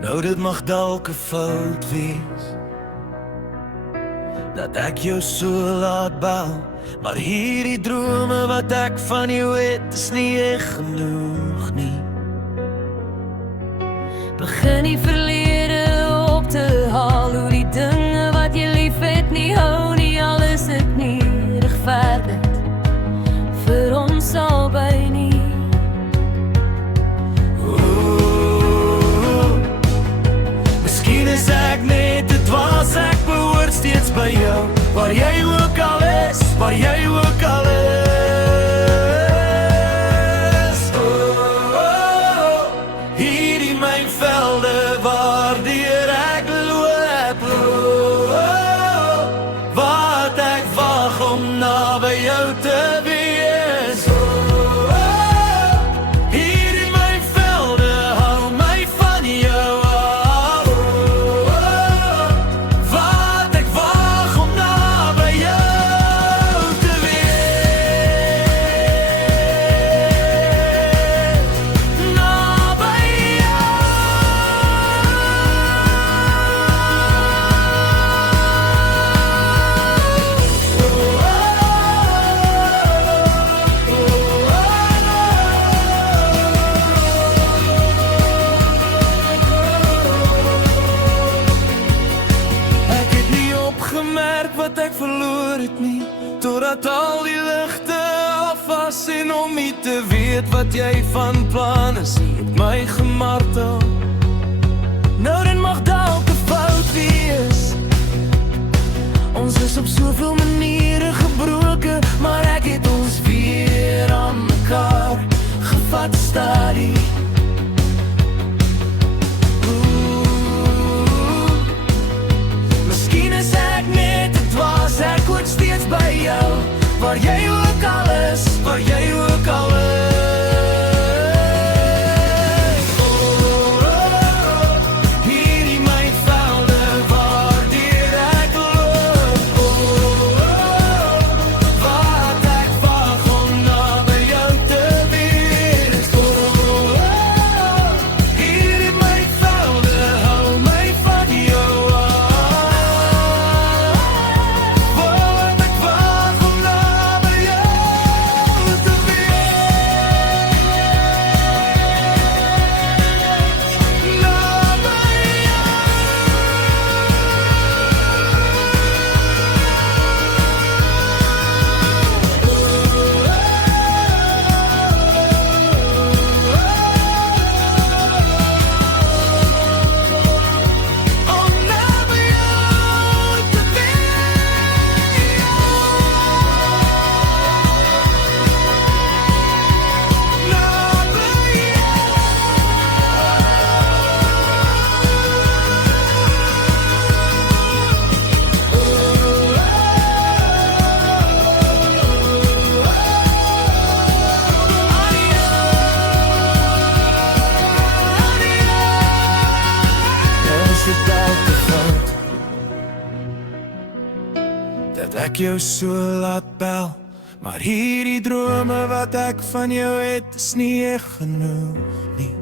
Nou dit mag dalk 'n fout wees dat ek jou so laat bel, maar hierdie drome wat ek van jou het is nie echt genoeg nie. Begin die verlede op te haal, hoe die dinge wat jy lief het nie hou nie, al is dit nie regverdig vir ons albei nie. Miskien is ek net te dwaas, ek behoort steeds by jou, waar jy ook al is, waar jy ook al is. Hierdie my velde waardeur ek loop, wat ek wag om naby jou te wees. Hierdie my velde hou my van jou af, wat ek wag om naby jou te wees. Naby Ek het nie opgemerk wat ek verloor het nie, totdat al die ligte af was, en om nie te weet wat jy van plan is, het my gemartel. Nou dit mag dalk 'n fout wees, ons is op soveel maniere gebroken, maar ek het ons weer aan mekaar gevat stadie. Miskien is ek net te dwaas, ek hoort steeds by jou, waar jy ook al is, waar jy ook al is. Hierdie my velde waardeur ek loop, wat ek wag om naby jou te wees. Hierdie my velde hou my van jou af, wat ek wag om naby jou te wees. Naby om naby jou te wees. Is dit dalk 'n fout dat ek jou so laat bel, maar hierdie drome wat ek van jou het is nie echt genoeg nie.